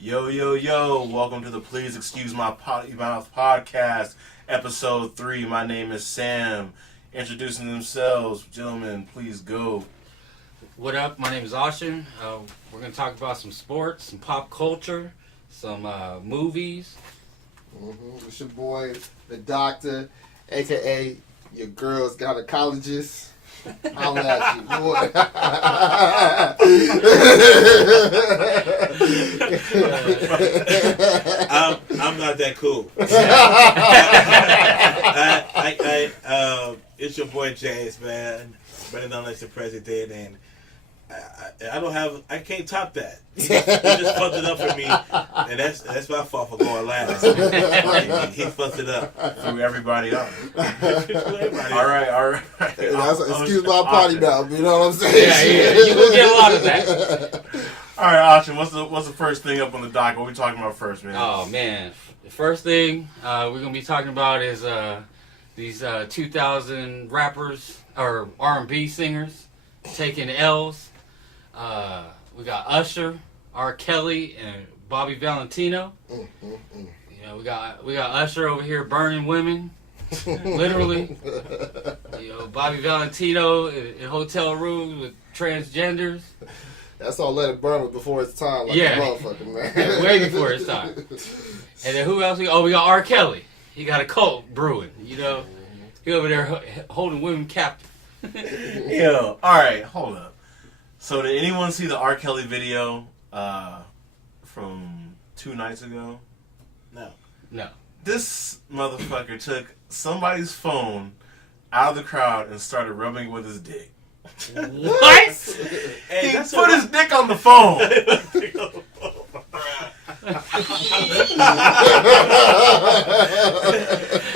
Yo, yo, yo, welcome to the Please Excuse My Potty Mouth podcast, episode 3. My name is Sam. Introducing themselves, gentlemen, please go. What up? My name is Usher. We're going to talk about some sports, some pop culture, some movies. It's your boy, the doctor, a.k.a. your girl's gynecologist. Holla at you, boy. I'm not that cool. It's your boy James, man. Better known as the president, and I can't top that. He just fucked it up for me, and that's my fault for going last. He fucked it up. Threw everybody up. All Alright. Excuse my potty mouth, you know what I'm saying? Yeah, you will get a lot of that. Alright, Austin, what's the first thing up on the dock? What are we talking about first, man? Oh, man. The first thing we're going to be talking about is these 2000 rappers, or R&B singers, taking L's. We got Usher, R. Kelly, and Bobby Valentino. You know, we got Usher over here burning women, literally. You know, Bobby Valentino in hotel rooms with transgenders. That's all let it burn before it's time, like a motherfucker, man. Way before it's time. And then who else? We got R. Kelly. He got a cult brewing. You know, he over there holding women captive. Yo, alright, hold up. So did anyone see the R. Kelly video from 2 nights ago? No. This motherfucker took somebody's phone out of the crowd and started rubbing it with his dick. What? He put his dick on the phone.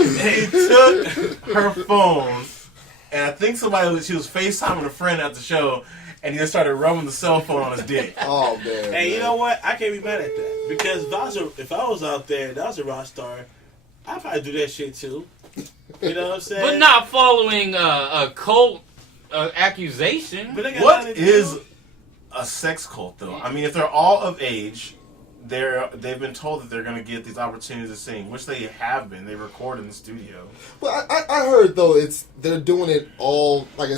He took her phone, and I think she was FaceTiming a friend at the show, and he just started rubbing the cell phone on his dick. Oh, man. Hey, you know what? I can't be mad at that. Because if I was out there and I was a rock star, I'd probably do that shit too. You know what I'm saying? But not following a cult accusation. But they got What nothing to is do. a sex cult, though? I mean, if they're all of age, they've been told that they're going to get these opportunities to sing, which they have been. They record in the studio. Well, I heard, though, they're doing it all, like,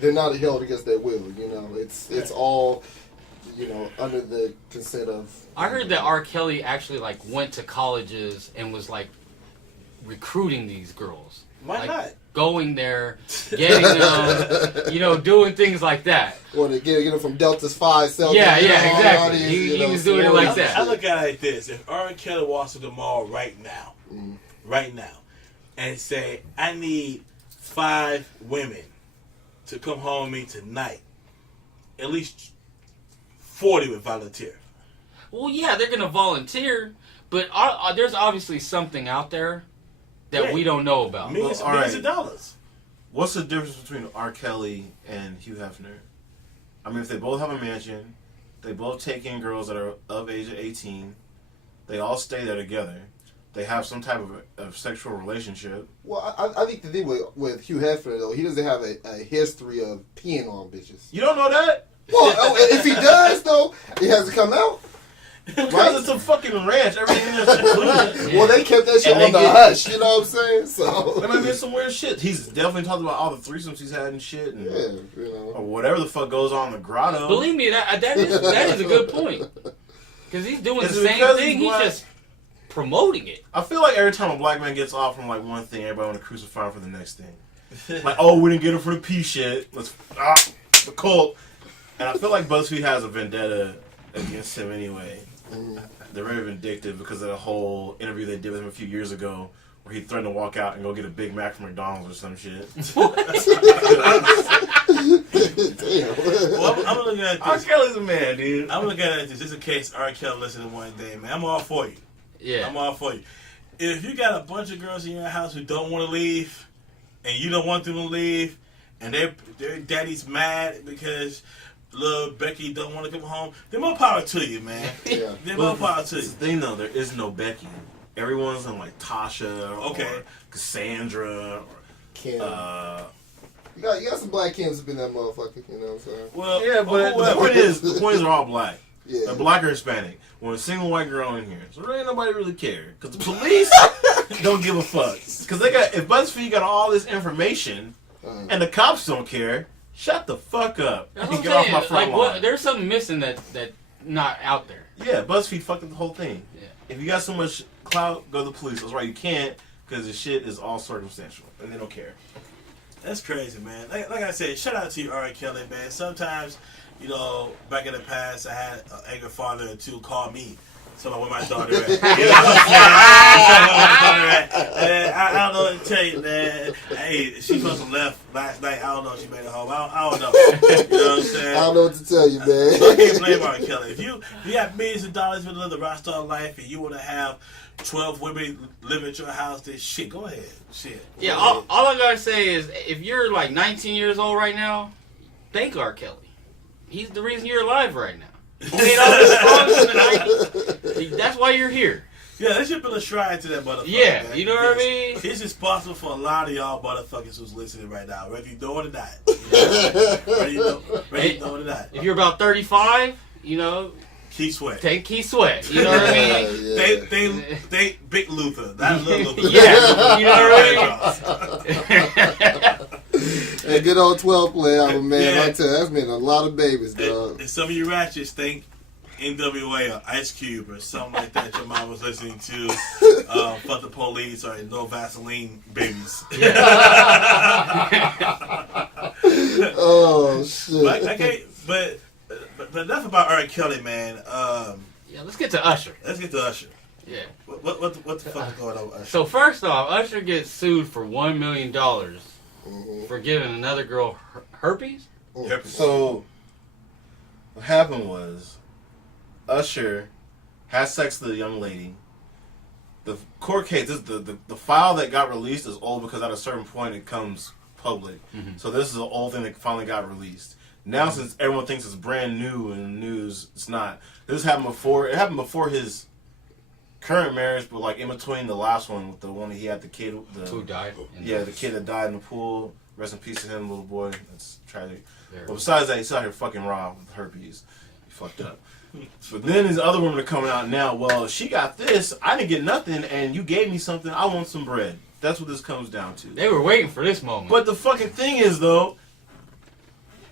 they're not held against their will, you know? It's all, you know, under the consent of... I heard that R. Kelly actually, like, went to colleges and was, like, recruiting these girls. Why not? Going there, getting them, you know, doing things like that. Or to get them from Delta's 5 cells. Yeah, exactly. He was doing it like that. I look at it like this. If R. Kelly walks to the mall right now, and say, I need 5 women to come home with me tonight, at least 40 would volunteer. Well, yeah, they're going to volunteer, but there's obviously something out there that we don't know about. Millions of dollars. What's the difference between R. Kelly and Hugh Hefner? I mean, if they both have a mansion, they both take in girls that are of age of 18, they all stay there together, they have some type of sexual relationship. Well, I think the thing with Hugh Hefner, though, he doesn't have a history of peeing on bitches. You don't know that? Well, if he does, though, it has to come out. Because it's a fucking ranch. Everything is included. Well, they kept that shit on the hush, you know what I'm saying? So there might be some weird shit. He's definitely talked about all the threesomes he's had and shit. And, yeah, you know. or whatever the fuck goes on in the grotto. Believe me, that is a good point. Because he's doing the same thing. He's just promoting it. I feel like every time a black man gets off from like one thing, everybody want to crucify him for the next thing. Like, oh, we didn't get him for the pee shit. Let's the cult. And I feel like BuzzFeed has a vendetta against him anyway. They're very vindictive because of the whole interview they did with him a few years ago where he threatened to walk out and go get a Big Mac from McDonald's or some shit. Well, I'm looking at this. R. Kelly's a man, dude. I'm looking at this just in case R. Kelly listens one day, man. I'm all for you. Yeah. I'm all for you. If you got a bunch of girls in your house who don't want to leave, and you don't want them to leave, and their daddy's mad because little Becky don't want to come home, then more power to you, man. Yeah. Then more power to you. The thing though, there is no Becky. Everyone's in like Tasha or Cassandra or Kim. You got some black Kims up in that motherfucker, you know what I'm saying? Well, yeah, but the point is they're all black. Yeah. a black or Hispanic, with a single white girl in here. So there ain't nobody really care. Because the police don't give a fuck. Because if BuzzFeed got all this information and the cops don't care, shut the fuck up That's and what get I'm off saying. my front Like, lawn. there's something missing that not out there. Yeah, BuzzFeed fucked up the whole thing. Yeah. If you got so much clout, go to the police. That's right, you can't, because the shit is all circumstantial, and they don't care. That's crazy, man. Like I said, shout out to you, R. Kelly, man. Sometimes, you know, back in the past, I had an angry father or two call me. So where my daughter at? You know what I'm saying? And I don't know what to tell you, man. Hey, she must have left last night. I don't know if she made it home. I don't know. You know what I'm saying? I don't know what to tell you, man. So I can't blame R. Kelly. If you have millions of dollars for to live the rock star life and you want to have 12 women live at your house, then shit, go ahead. Shit. Yeah, all I gotta say is, if you're like 19 years old right now, thank R. Kelly. He's the reason you're alive right now. He made all this songs in the 90s. That's why you're here. Yeah, they should put a shrine to that motherfucker. Yeah, man. you know what I mean? He's responsible for a lot of y'all motherfuckers who's listening right now, whether you know it or not. Whether you know it or not. If you're about 35, you know, Keith Sweat. take Keith Sweat. You know what I mean? They Big Luther, not Little Luther. Yeah, you know what I mean? Hey, good old 12 play album, man. Yeah. I tell you, that's been a lot of babies, dog. And some of you ratchets think NWA or Ice Cube or something like that your mom was listening to, Fuck the Police or No Vaseline Babies. Oh, shit. But enough about R. Kelly, man. Yeah, let's get to Usher. Let's get to Usher. Yeah. What the fuck is going on with Usher? So first off, Usher gets sued for $1 million for giving another girl herpes. So, what happened was, Usher had sex with a young lady. The court case, the file that got released is old because at a certain point it comes public. Mm-hmm. So this is an old thing that finally got released. Now, since everyone thinks it's brand new in the news, it's not. This happened before. It happened before his current marriage, but like in between the last one with the one that he had the kid. Who died? The kid that died in the pool. Rest in peace to him, little boy. That's tragic. There. But besides that, he's out here fucking raw with herpes. He fucked up. But then these other women are coming out now. Well, she got this. I didn't get nothing, and you gave me something. I want some bread. That's what this comes down to. They were waiting for this moment. But the fucking thing is, though,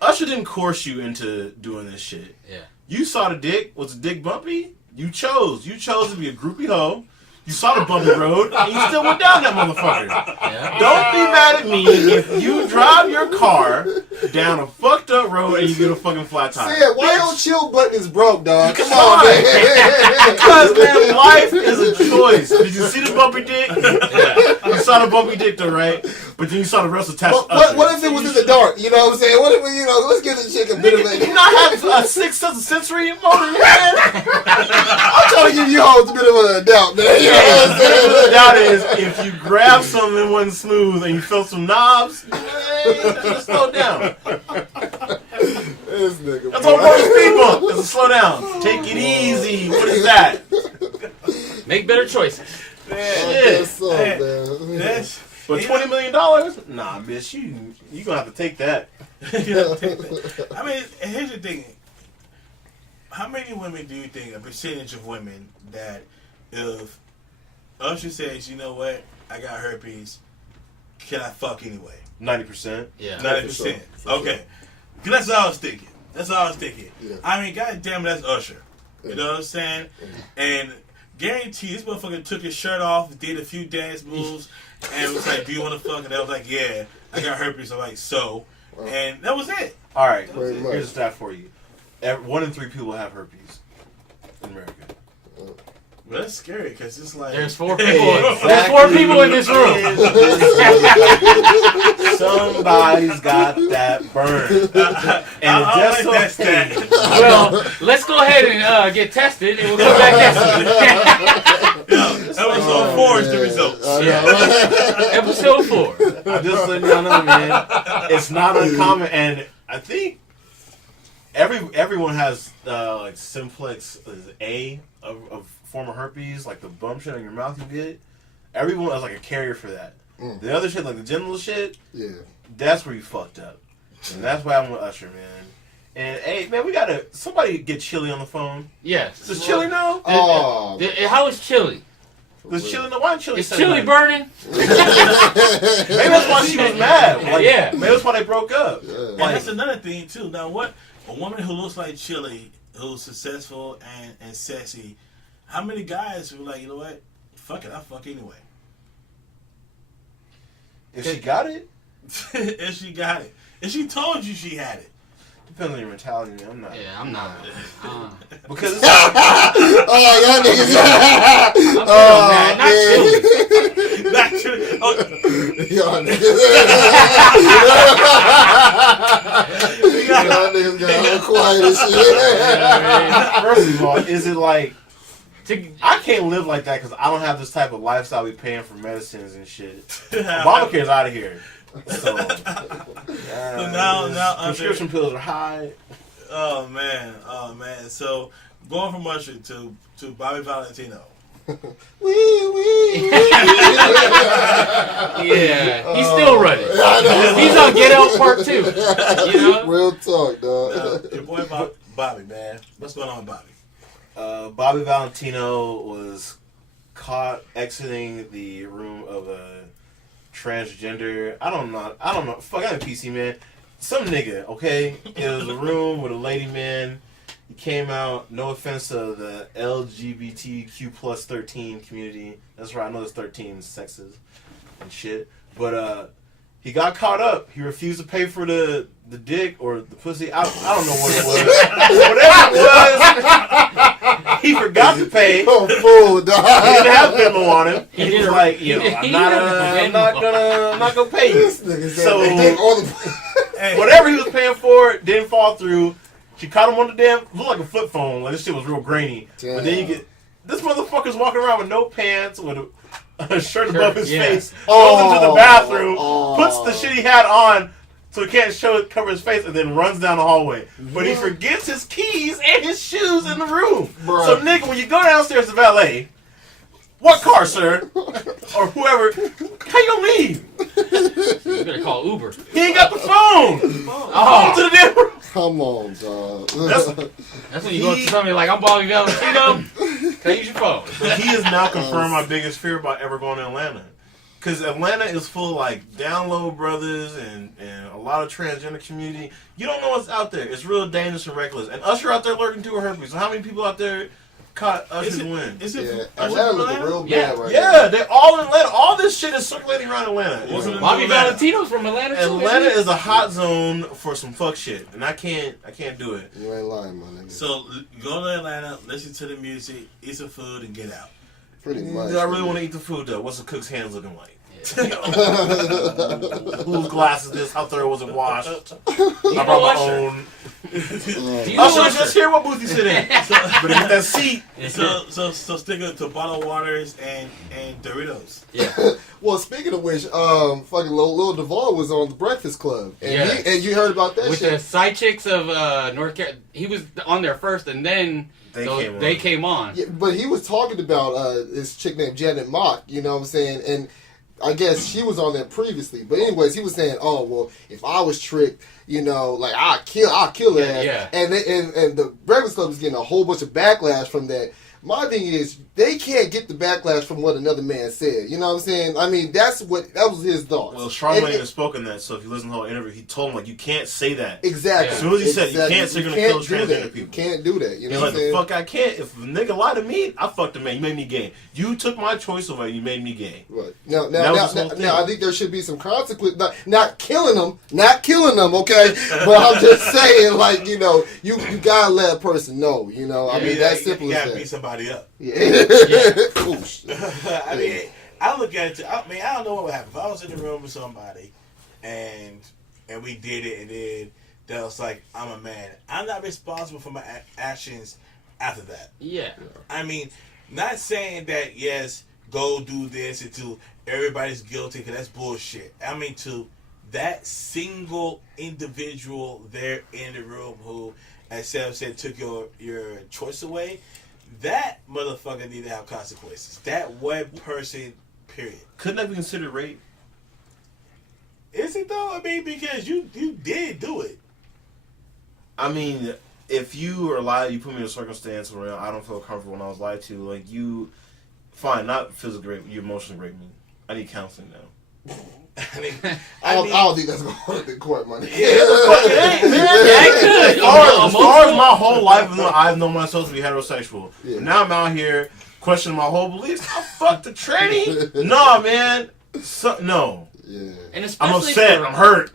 Usher didn't coerce you into doing this shit. Yeah. You saw the dick. Was the dick bumpy? You chose. You chose to be a groupie hoe. You saw the bumpy road, and you still went down that motherfucker. Yeah. Don't be mad at me if you drive your car down a fucked up road and you get a fucking flat tire. Say it, why your chill button is broke, dog? Come Why? on, man. Because, man, life is a choice. Did you see the bumpy dick? Yeah. You saw the bumpy dick, though, right? But then you saw the rest attached to What if it was in the dark? You know what I'm saying? What if let's give the chick a bit of Nigga, a... you not have a sixth sense of sensory motor in your head? I'm trying to give you hoes a bit of a doubt, man. You know what I'm saying? The doubt is, if you grab something that wasn't smooth and you felt some knobs, just slow down. This nigga. That's what we're speed bump. It's a slow down. Take it easy. What is that? Make better choices. But $20 million? Nah, bitch, you gonna have to take that. I mean, here's the thing. How many women do you think, a percentage of women, that if Usher says, you know what, I got herpes, can I fuck anyway? 90%. Yeah. 90%. Okay. That's what I was thinking. Yeah. I mean, goddamn, that's Usher. You know what I'm saying? And guarantee this motherfucker took his shirt off, did a few dance moves, and was like, do you want to fuck? And I was like, yeah, I got herpes. I'm like, so. And that was it. All right, Very much. here's a stat for you. 1 in 3 people have herpes in America. Well, that's scary because it's like. There's 4 people. There's 4 people in this room. Somebody's got that burn. And I just like that stat. Well, let's go ahead and get tested, and we'll come back next week. Episode 4 is the results. Episode 4. I'm just letting y'all know, man. It's not uncommon, and I think everyone has like simplex A of form of herpes, like the bump shit on your mouth you get. Everyone has like a carrier for that. The other shit, like the genital shit, Yeah. that's where you fucked up. And that's why I'm with Usher, man. And hey, man, we gotta somebody get Chili on the phone. Yes. Does Chili know? Oh, How is Chili? Does Chili know? Why didn't Chili Is say Chili nothing? burning? Maybe that's why she was mad. Like, Yeah. Maybe that's why they broke up. Yeah. And Like, that's another thing too. Now, what a woman who looks like Chili, who's successful and sexy, how many guys were like, you know what? Fuck it, I'll fuck anyway. if she got it, If she got it, if she told you she had it, depends on your mentality, man. I'm not. Yeah, I'm not. Because it's oh, y'all niggas. I'm not Chili. not Chili. Oh, Y'all niggas. Y'all niggas got all quiet and shit. first of all, is it like To- I can't live like that because I don't have this type of lifestyle. We paying for medicines and shit. Obamacare's out of here. So now prescription pills are high. oh man. So going from Usher to Bobby Valentino. Yeah, he's still running. He's on Get Out Part 2. You know? Real talk, dog. Your boy Bobby, man. What's going on with Bobby? Bobby Valentino was caught exiting the room of a transgender. I don't know. Fuck, I'm a PC, man. Some nigga, okay? It was a room with a lady man. He came out, no offense to the LGBTQ plus 13 community. That's right, I know there's 13 sexes and shit. But he got caught up. He refused to pay for the dick or the pussy. I don't know what it was. Whatever it was, he forgot to pay. Oh, fool, dog. He didn't have Venmo on him. He He was didn't- like, you know, I'm not gonna pay you. This nigga said So- they take all the. Hey, Whatever he was paying for didn't fall through. She caught him on the damn, looked like a flip phone. Like, this shit was real grainy. Damn. But then you get, this motherfucker's walking around with no pants, with a shirt above his yeah. face, Oh, goes into the bathroom, oh. puts the shit he had on so he can't cover his face, and then runs down the hallway. But he forgets his keys and his shoes in the room. Bruh. So, nigga, when you go downstairs to valet, what car, sir? Or whoever, how you gonna leave? You better call Uber. He ain't got the phone. Oh, To the damn room. Come on, dog. that's when you go to somebody like, I'm Bobby Valentino. Can I use your phone? But he has now confirmed my biggest fear about ever going to Atlanta. Because Atlanta is full of, like, down low brothers and a lot of transgender community. You don't know what's out there. It's real dangerous and reckless. And Usher out there lurking through a herpes. So how many people out there caught Usher's win? Is it Yeah, Usher Atlanta from looking Atlanta? real Yeah. bad right Yeah, they're all in Atlanta. All this shit is circulating around Atlanta. Wasn't it Bobby Atlanta? Valentino's from Atlanta too. Atlanta isn't is a hot zone for some fuck shit. And I can't do it. now. You ain't lying, my nigga. So go to Atlanta, listen to the music, eat some food, and get out. Pretty much. Do I really want to eat the food, though? What's the cook's hands looking like? Whose glass is this? How thorough was it washed? I brought my Usher? own. Do you know Usher, Usher? just hear what booth you sit in. But get that seat. So stick to bottled waters and Doritos. Yeah. Well, speaking of which, fucking Lil Duval was on the Breakfast Club, and Yes. and you heard about that With shit. the side chicks of North Carolina. He was on there first, and then they came on. Yeah, but he was talking about this chick named Janet Mock, you know what I'm saying? And I guess she was on there previously. But anyways, he was saying, oh, well, if I was tricked, you know, like, I'll kill her ass. Yeah. And the Breakfast Club is getting a whole bunch of backlash from that. My thing is, they can't get the backlash from what another man said. You know what I'm saying? I mean, that was his thoughts. Well, Charlamagne has spoken that, so if you listen to the whole interview, he told him, like, you can't say that. Exactly. As soon as he said, you can't say you're going to kill do transgender that. people. You can't do that. You know He's what like, I'm the saying? fuck I can't. If a nigga lied to me, I fucked him, man. You made me gay. You took my choice away. You made me gay. Right. Now, That was his whole thing. I think there should be some consequence. Not killing them, okay? But I'm just saying, like, you know, you gotta let a person know, you know. I mean, that's simple You as gotta that. beat somebody up. Yeah. Ooh, shit. I mean, I look at it. I mean, I don't know what would happen if I was in the room with somebody, and we did it, and then that was like, I'm a man. I'm not responsible for my actions after that. Yeah. I mean, not saying that yes, go do this until everybody's guilty, because that's bullshit. I mean, to that single individual there in the room who, as Sam said, took your choice away. That motherfucker need to have consequences. That one person, period. Couldn't that be considered rape? Is it though? I mean, because you did do it. I mean, if you are lied, you put me in a circumstance where I don't feel comfortable when I was lied to. Like you, fine, not physically rape, you emotionally rape me. I need counseling now. I don't think that's going to work in court money. Yeah, it ain't, man. As far as my whole life, I've known myself to be heterosexual. Yeah. Now I'm out here questioning my whole beliefs. I fucked the tranny. Nah, man. No. Yeah. And I'm upset. I'm hurt.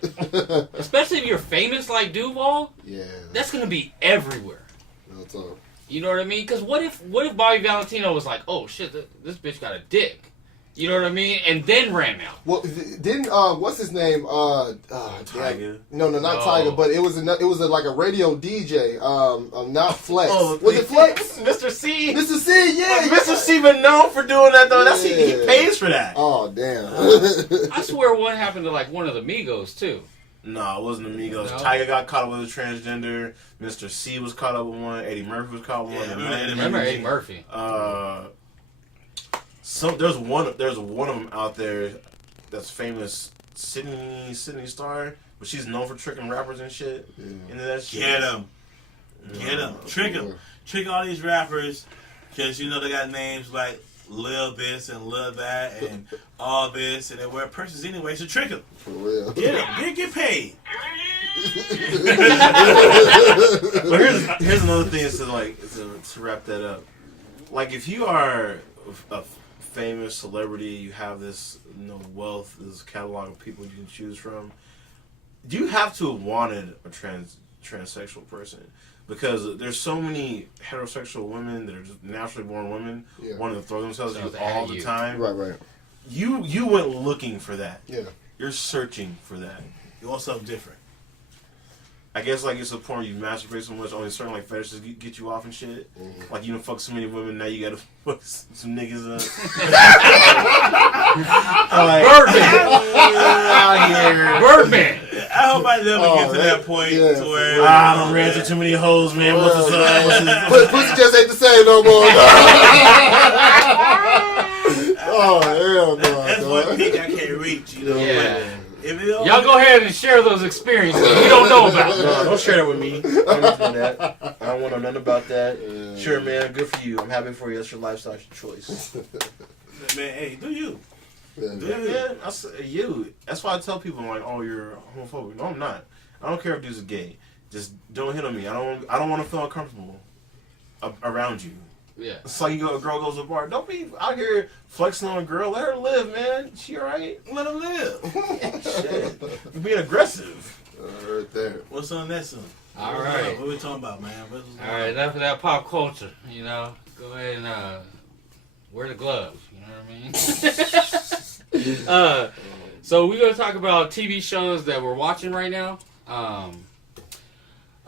Especially if you're famous like Duval. Yeah. That's gonna be everywhere. That's all. You know what I mean? Because what if Bobby Valentino was like, oh shit, this bitch got a dick. You know what I mean? And then ran out. Well, didn't what's his name? Tiger. No, not Tiger, but it was like a radio DJ. Not Flex. Oh, was it Flex? Mr. C. Mr. C. Yeah. Mr. C. been known for doing that though. That's he pays for that. Oh damn. I swear one happened to like one of the Migos too. No, it wasn't Amigos. No. Tiger got caught up with a transgender. Mr. C was caught up with one. Eddie Murphy was caught up with one. Remember Eddie Murphy? There's one of them out there that's famous, Sydney Star, but she's known for tricking rappers and shit. Yeah. Into that shit. Get them, trick them, trick all these rappers, because you know they got names like Lil this and Lil that and all this, and they wear purses anyway, so trick them. For real. Get them, get paid. But here's another thing to wrap that up. Like if you are a famous celebrity, you have this wealth, this catalog of people you can choose from. Do you have to have wanted a transsexual person? Because there's so many heterosexual women that are just naturally born women wanting to throw themselves at you all the time. Right. You went looking for that. Yeah. You're searching for that. You want something different. I guess like it's a porn you masturbate so much, only certain like fetishes get you off and shit. Mm-hmm. Like you fuck so many women, now you gotta fuck some niggas up. Like, Birdman. I hope I never get to that point to where I don't ran into too many hoes, man. What's his Pussy just ain't the same no more. Oh hell no. That's one peak I can't reach, you know. Yeah. Y'all go ahead and share those experiences we don't know about. No, don't share that with me. I don't need to know that. I don't want to know nothing about that. Yeah. Sure, man. Good for you. I'm happy for you. That's your lifestyle, it's your choice. Man, hey, do you? Yeah, you. That's why I tell people, I'm like, oh, you're homophobic. No, I'm not. I don't care if dudes are gay. Just don't hit on me. I don't want to feel uncomfortable around you. Yeah. It's like a girl goes to a bar. Don't be out here flexing on a girl. Let her live, man. She alright? Let her live. Shit. You're being aggressive. Right there. What's on that song? All right. What are we talking about, man? All right, enough of that pop culture. You know, go ahead and wear the gloves. You know what I mean? So we're going to talk about TV shows that we're watching right now.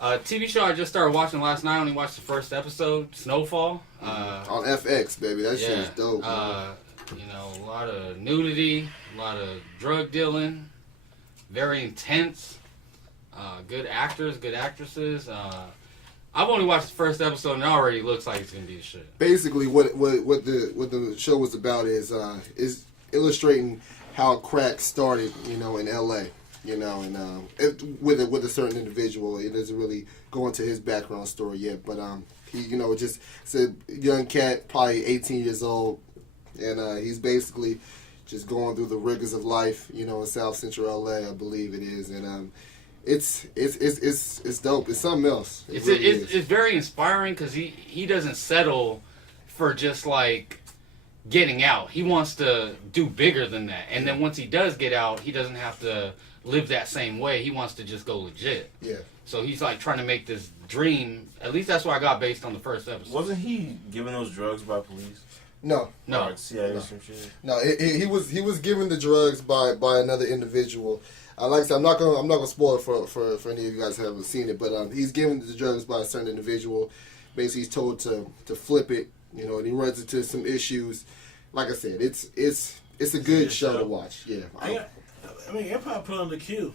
TV show I just started watching last night. I only watched the first episode, Snowfall. On FX, baby. That shit is dope. A lot of nudity, a lot of drug dealing, very intense. Good actors, good actresses. I've only watched the first episode and it already looks like it's gonna be a shit. Basically, what the show was about is illustrating how crack started, in LA. And with a certain individual, it doesn't really go into his background story yet, but he, just it's a young cat, probably 18 years old, and he's basically just going through the rigors of life, in South Central LA, I believe it is, and it's dope. It's something else. It's very inspiring because he doesn't settle for just like getting out. He wants to do bigger than that, and then once he does get out, he doesn't have to live that same way. He wants to just go legit. Yeah. So he's like trying to make this dream. At least that's what I got based on the first episode. Wasn't he given those drugs by police? No. Or CIA some shit? No, he was given the drugs by another individual. Like I said, I'm not gonna spoil it for any of you guys who haven't seen it, but he's given the drugs by a certain individual. Basically, he's told to flip it, and he runs into some issues. Like I said, it's a good show to watch. Yeah. I mean, Empire put on the queue.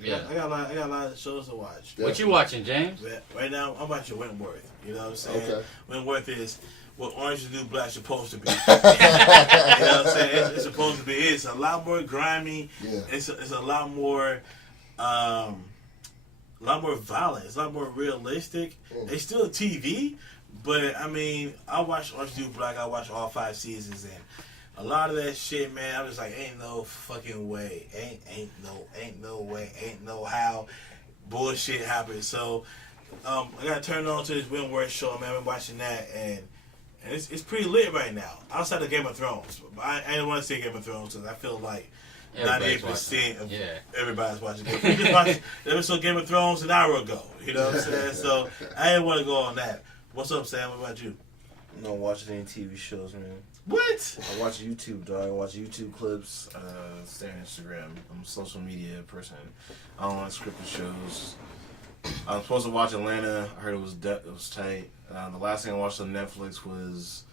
Yeah. I got a lot of shows to watch. Definitely. What you watching, James? Right now, I'm watching Wentworth. You know what I'm saying? Okay. Wentworth is what Orange is the New Black's supposed to be. You know what I'm saying? It's supposed to be. It's a lot more grimy. Yeah. It's a lot more a lot more violent. It's a lot more realistic. It's still TV, but I mean, I watched Orange Dude Black. I watched all 5 seasons, and a lot of that shit, man, I was like, ain't no fucking way, ain't no way, ain't no how, bullshit happened. So, I got turned on to this Wentworth show, man. I've been watching that, and it's pretty lit right now. Outside of Game of Thrones, I didn't want to say Game of Thrones because I feel like 98% of everybody's watching Game of Thrones. We just watched the episode of Game of Thrones an hour ago. You know what I'm saying? So I didn't want to go on that. What's up, Sam? What about you? I don't watch any TV shows, man. What? I watch YouTube, dog. I watch YouTube clips, stay on Instagram. I'm a social media person. I don't like scripted shows. I was supposed to watch Atlanta. I heard it was tight. The last thing I watched on Netflix was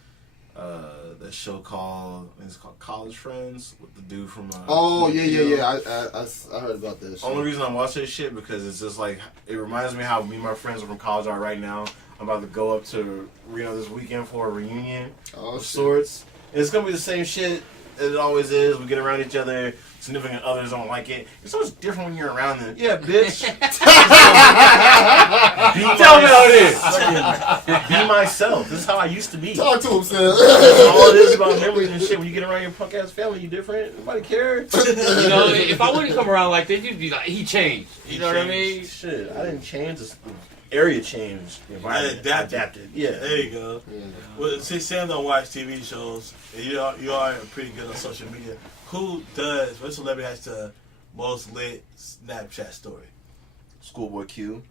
that show called College Friends with the dude from. Yeah. I heard about this. Only reason I watch this shit because it's just like it reminds me how me and my friends from college are right now. I'm about to go up to Reno this weekend for a reunion of sorts. And it's gonna be the same shit as it always is. We get around each other. Significant others don't like it. It's so much different when you're around them. Yeah, bitch. Tell me how it is. Be myself. This is how I used to be. Talk to him, Sam. That's all it is about memories and shit. When you get around your punk ass family, you different. Nobody cares. You know, if I wouldn't come around like that, you'd be like, he changed. You know what I mean? Shit, I didn't change. The area changed. The environment adapted. Yeah. There you go. Yeah. Well, since Sam don't watch TV shows, and you are pretty good on social media, what celebrity has the most lit Snapchat story? Schoolboy Q.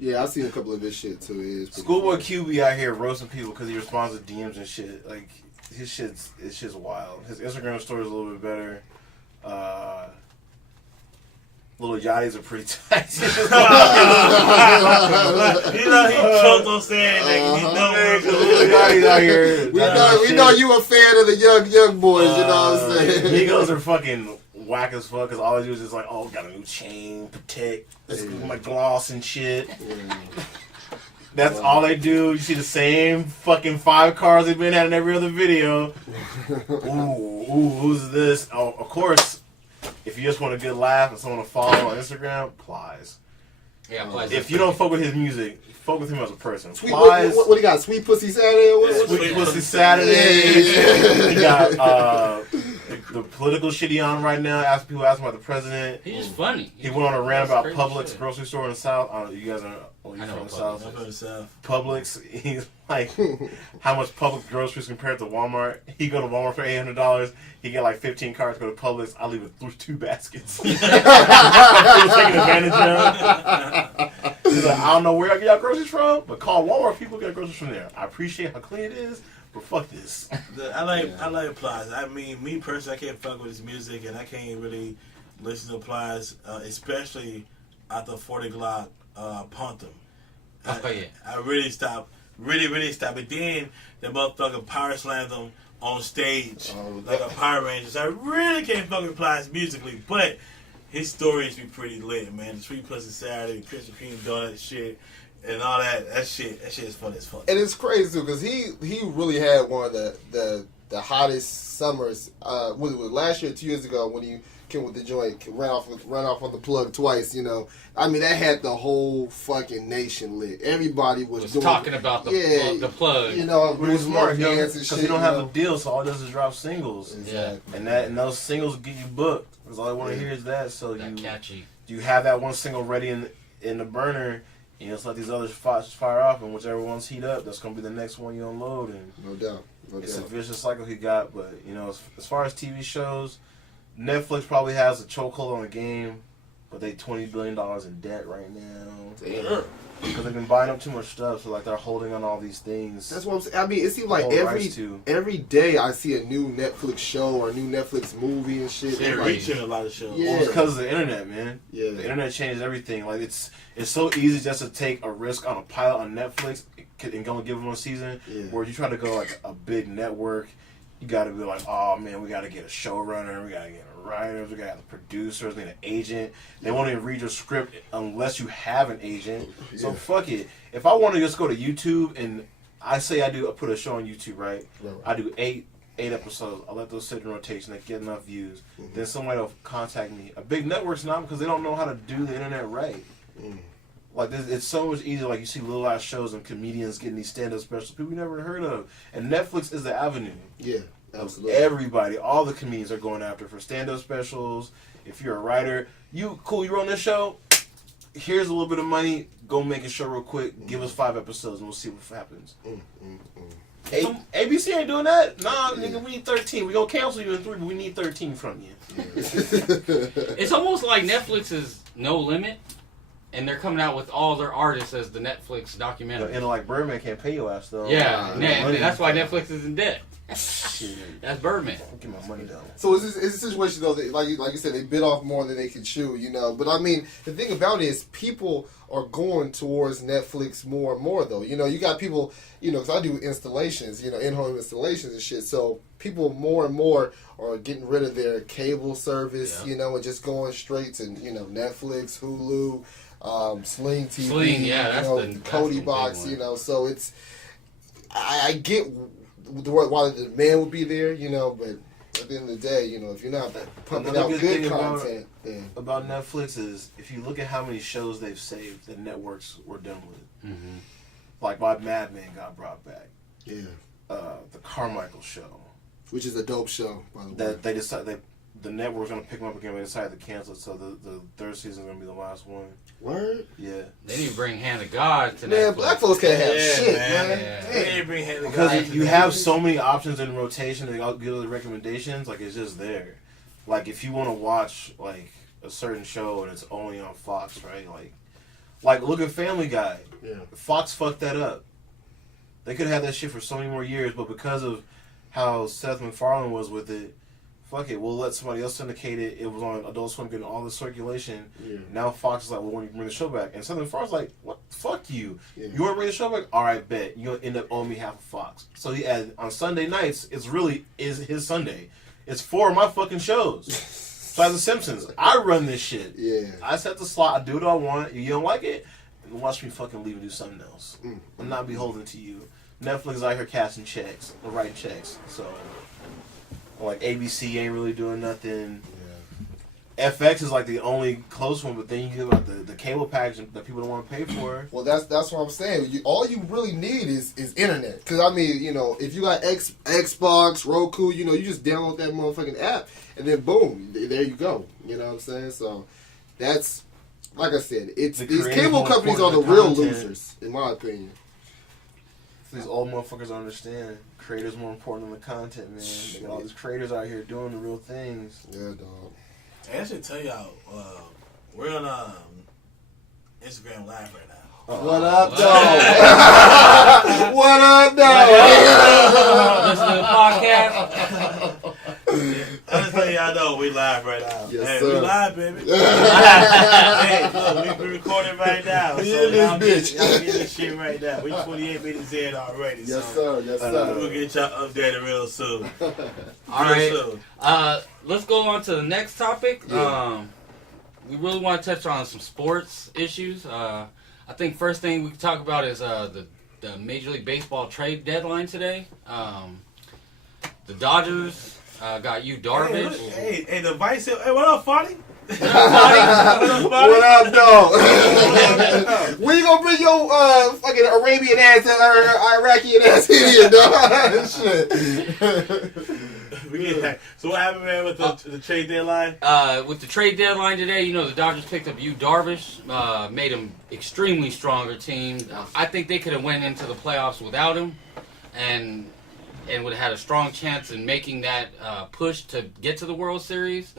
Yeah, I've seen a couple of his shit too. Schoolboy Q be out here roasting people because he responds to DMs and shit. Like his shit's wild. His Instagram story is a little bit better. Little Yachty's are pretty tight. He choked on saying that. He know Little Yachty's out here. We know you a fan of the young boys. You know what I'm saying? Migos are fucking whack as fuck because all they do is just like, oh, got a new chain, protect, my gloss and shit. That's all they do. You see the same fucking 5 cars they've been at in every other video. Ooh, who's this? Oh, of course. If you just want a good laugh and someone to follow on Instagram, Plies. Yeah, Plies. If you don't fuck with his music, fuck with him as a person. Plies. What he got? Sweet Pussy Saturday? Sweet Pussy Saturday. He got the political shit he on right now. People asking about the president. He's just funny. He went on a rant about Publix grocery store in the South. I don't know, you guys are from the South. I'm from the South. Publix. He's like, how much Publix groceries compared to Walmart? He go to Walmart for $800. He get like 15 carts. Go to Publix. I leave with 2 baskets. He was taking advantage of. He's like, I don't know where I get y'all groceries from, but call Walmart. People get groceries from there. I appreciate how clean it is. But fuck this. I like Plies. I mean, me personally, I can't fuck with his music, and I can't really listen to Plies, especially after 40 Glock punked him. I really stopped. Really stopped. But then the motherfucker power slammed him on stage like a Power Ranger. So I really can't fuck with Plies musically, but his stories be pretty lit, man. The Sweet Pussy Saturday, Krispy Kreme donut shit. And all that shit is fun as fuck. And it's crazy too, because he really had one of the hottest summers. Was it last year, 2 years ago, when he came with the joint, ran off on the plug twice. You know, I mean that had the whole fucking nation lit. Everybody was talking about the plug. You know, it was smart because he don't have the deal, so all it does is drop singles. Exactly. And those singles get you booked. Because all I want to hear is that. So catchy. You have that one single ready in the burner. You know, it's like these others fire off, and whichever one's heat up, that's going to be the next one you unload. And no doubt. It's a vicious cycle he got. But, you know, as far as TV shows, Netflix probably has a chokehold on the game, but they $20 billion in debt right now. Damn. Because they've been buying up too much stuff, so like they're holding on all these things. That's what I'm saying. I mean, it seems like every day I see a new Netflix show or a new Netflix movie and shit. They're reaching a lot of shows. Yeah. Well, it's because of the internet, man. Yeah. The internet changed everything. Like it's so easy just to take a risk on a pilot on Netflix and go and give them a season. Yeah. Where you try to go like a big network, you got to be like, oh man, we got to get a showrunner, we got to get writers, we got the producers, we need an agent. They won't even read your script unless you have an agent. Yeah. So fuck it. If I want to just go to YouTube and I put a show on YouTube, right? I do eight episodes. I let those sit in rotation. They get enough views. Then somebody will contact me. A big network's not because they don't know how to do the internet right. Like, it's so much easier. Like, you see little ass shows and comedians getting these stand-up specials people you never heard of. And Netflix is the avenue. Yeah, absolutely. Everybody, all the comedians are going after for stand-up specials. If you're a writer, you wrote this show, here's a little bit of money, go make a show real quick, give us 5 episodes and we'll see what happens. ABC ain't doing that. Nah, nigga, we need 13. We gonna cancel you in 3, but we need 13 from you. It's almost like Netflix is no limit, and they're coming out with all their artists as the Netflix documentary. And like Birdman can't pay your ass though. Yeah, that's why Netflix is in debt. Shit. That's Birdman. Get my money down. So it's a situation though that, like you said, they bit off more than they can chew, you know. But I mean, the thing about it is people are going towards Netflix more and more though. You know, you got people, you know, because I do installations, you know, in-home installations and shit. So people more and more are getting rid of their cable service, you know, and just going straight to, you know, Netflix, Hulu, Sling TV, Sling, yeah, that's the Cody big box, one. you know. So it's, I get why the demand would be there, you know, but at the end of the day, you know, if you're not pumping out good content, then about Netflix is if you look at how many shows they've saved that networks were done with. Mm-hmm. Like why Mad Men got brought back. yeah, The Carmichael Show. which is a dope show, by the way. That they decided the network's gonna pick them up again. They decided to cancel it, so the 3rd season is gonna be the last one. Word? Yeah. They need to bring Hand of God to Man, Netflix. black folks can't have Yeah, shit, man. man. Yeah. Damn. They bring Hand of Because God. you have so many options in rotation, and I'll give the recommendations. Like it's just there. Like if you want to watch like a certain show and it's only on Fox, right? Like look at Family Guy. Yeah. Fox fucked that up. They could have had that shit for so many more years, but because of how Seth MacFarlane was with it, fuck it, we'll let somebody else syndicate it. It was on Adult Swim getting all the circulation. Yeah. Now Fox is like, well, when you bring the show back, and Seth MacFarlane's like, what? Fuck you. Yeah. You want to bring the show back? All right, bet. You'll end up owing me half of Fox. So he added on Sunday nights. It's really is his Sunday. It's 4 of my fucking shows. Besides The Simpsons, I run this shit. Yeah. I set the slot. I do what I want. You don't like it? Watch me fucking leave and do something else. I'm not beholden to you. Netflix is out here casting checks, or writing checks. So, like ABC ain't really doing nothing. Yeah. FX is like the only close one, but then you get about the cable package that people don't want to pay for. Well, that's what I'm saying. All you really need is internet. Because, I mean, you know, if you got Xbox, Roku, you know, you just download that motherfucking app, and then boom, there you go. You know what I'm saying? So, that's, like I said, these cable companies are the real losers, in my opinion. These old motherfuckers don't understand. Creators more important than the content, man. They got all these creators out here doing the real things. Yeah, dog. Hey, I should tell y'all, we're on Instagram Live right now. What up, dog? What up, dog? Listen to the podcast. I'm just letting y'all know we live right now. Yes, hey, sir. we live, baby. Hey, look, we recording right now. So Yeah, this bitch. y'all get this shit right now. We 28 minutes in already. Yes, so sir. Yes, sir. we'll get y'all updated real soon. All right. Let's go on to the next topic. Yeah. We really want to touch on some sports issues. I think first thing we can talk about is the Major League Baseball trade deadline today. The Dodgers got Yu Darvish. Hey, the vice. Hey, what up, Potty? What up, dog? When you gonna bring your fucking Arabian ass or Iraqi ass in here, dog? Shit. We get that. So what happened, man, with the trade deadline? With the trade deadline today, you know, the Dodgers picked up Yu Darvish, made him extremely stronger team. I think they could have went into the playoffs without him, and would have had a strong chance in making that push to get to the World Series.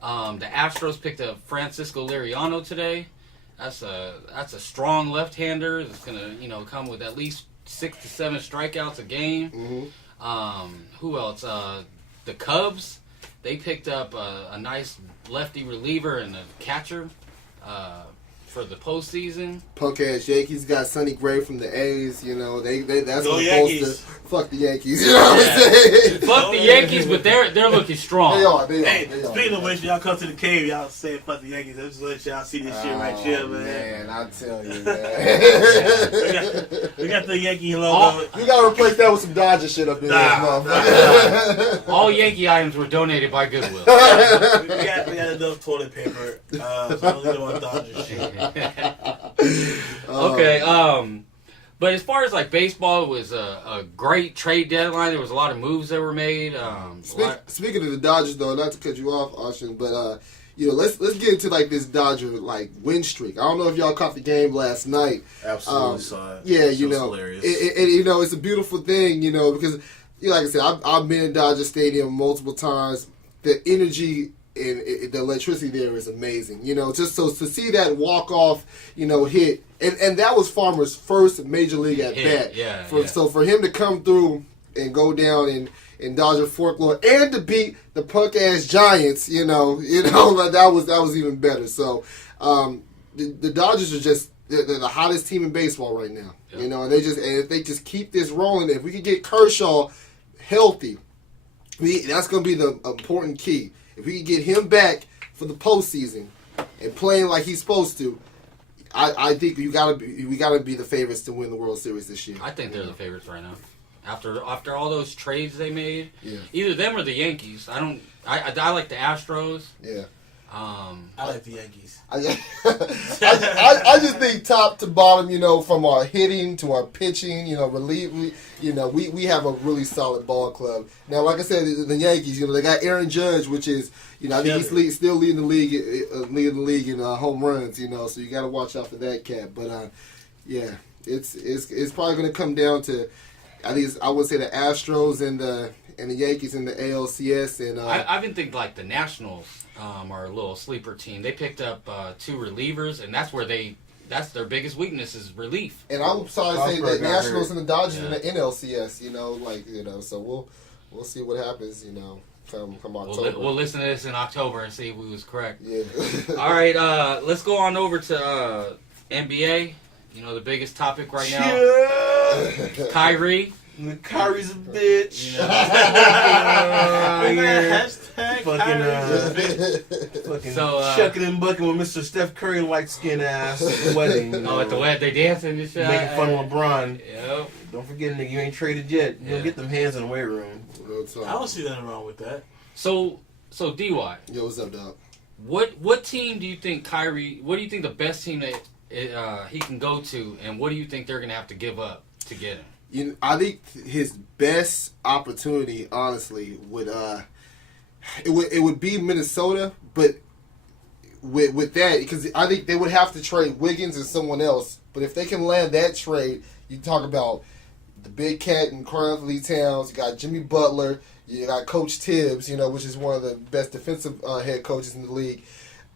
The Astros picked up Francisco Liriano today. That's a strong left-hander that's gonna, you know, come with at least 6 to 7 strikeouts a game. Mm-hmm. Who else? The Cubs, they picked up a nice lefty reliever and a catcher for the postseason. Punk ass Yankees got Sonny Gray from the A's. You know that's Go supposed Yankees. to fuck the Yankees. You know what I'm saying? Fuck the Yankees, but they're looking strong. They are. Hey, They are. speaking of which, y'all come to the cave, y'all say fuck the Yankees. I just let y'all see this shit right here, man. Man, I tell you, We got the Yankee logo. All- you gotta replace that with some Dodger shit up in this motherfucker. All Yankee items were donated by Goodwill. we got enough toilet paper. So I don't really want Dodger shit. Okay. But as far as like baseball, it was a great trade deadline. There was a lot of moves that were made. Speaking of the Dodgers, though, not to cut you off, Austin, but let's get into like this Dodger like win streak. I don't know if y'all caught the game last night. Absolutely saw it. Yeah, It was hilarious. it's a beautiful thing, because like I said, I've been in Dodger Stadium multiple times. The energy and the electricity there is amazing. Just so to see that walk off, hit, and that was Farmer's first major league at bat. Yeah. So for him to come through and go down in Dodger folklore and to beat the punk ass Giants, that was even better. So the Dodgers are just they're the hottest team in baseball right now. Yeah. And if they just keep this rolling, if we could get Kershaw healthy, that's going to be the important key. If we can get him back for the postseason and playing like he's supposed to, I think we gotta be the favorites to win the World Series this year. I think they're the favorites right now. After all those trades they made, Yeah. either them or the Yankees. I like the Astros. Yeah. I like the Yankees. I just think top to bottom, from our hitting to our pitching, relief, we have a really solid ball club. Now, like I said, the Yankees, they got Aaron Judge, which is, I think he's still leading the league in home runs, so you got to watch out for that cat. But it's probably going to come down to, I would say the Astros and the Yankees in the ALCS, and I even think like the Nationals are a little sleeper team. They picked up 2 relievers, and that's their biggest weakness is relief. And I would probably say that Nationals and the Dodgers in the NLCS, so we'll see what happens, come October. We'll listen to this in October and see if we was correct. Yeah. All right, let's go on over to NBA. The biggest topic right now. Yeah. Kyrie. Kyrie's a bitch. Fucking shucking and bucking with Mr. Steph Curry light skin ass at the wedding. At the wedding, they dancing and shit. Making fun of LeBron. Yep. Don't forget, nigga, you ain't traded yet. You don't get them hands in the weight room. I don't see nothing wrong with that. So DY. Yo, what's up, dog? What team do you think Kyrie? What do you think the best team that he can go to, and what do you think they're gonna have to give up to get him? I think his best opportunity, honestly, would be Minnesota, but with that, because I think they would have to trade Wiggins and someone else. But if they can land that trade, you talk about the big cat in Karl-Anthony Towns. You got Jimmy Butler. You got Coach Tibbs, which is one of the best defensive head coaches in the league.